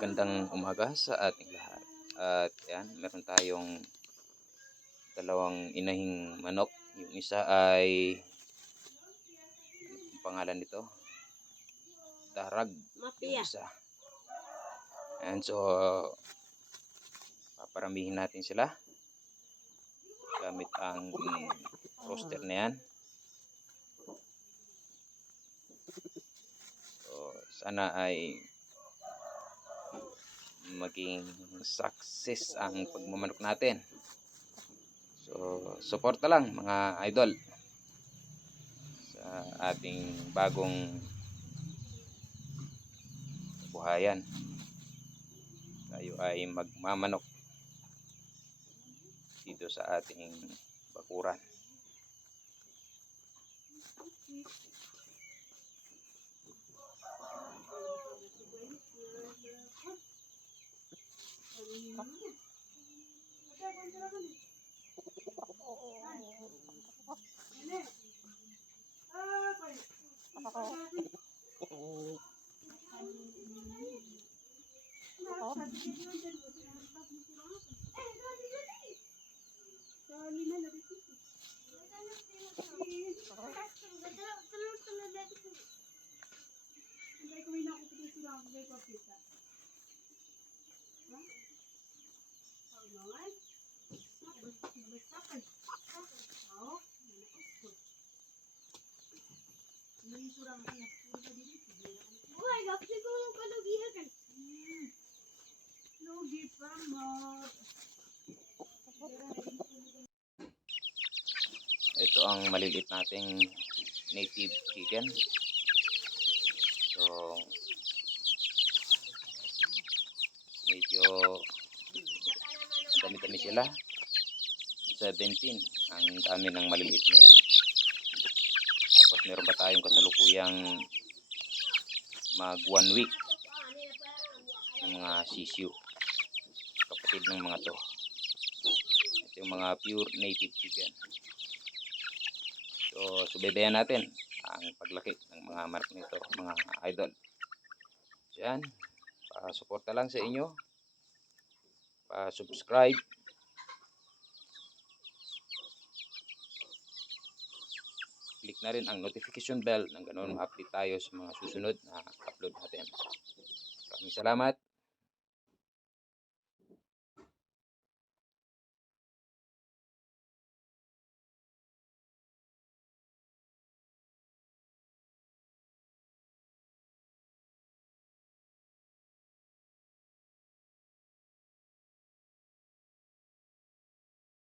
Gandang umaga sa ating lahat. At yan, meron tayong dalawang inahing manok. Yung isa ay ang pangalan nito? Darag. Yung Mafia. isa. And so, paparamihin natin sila gamit ang roster na yan. So, sana ay maging success ang pagmamanok natin. So, suporta lang mga idol sa ating bagong buhayan. Tayo ay magmamanok dito sa ating bakuran. Ito ang maliliit nating native chicken. So, medyo dami-dami sila. 17 ang dami ng maliliit na yan. Tapos meron pa tayong kasalukuyang mag one week ng mga sisiu. Kapatid ng mga to. Ito yung mga pure native chicken. So, subaybayan natin ang paglaki ng mga mark nito, mga idol. So, yan. Pa-suporta lang sa inyo. Pa-subscribe. Click na rin ang notification bell nang ganoon ma-update tayo sa mga susunod na upload natin. Maraming salamat.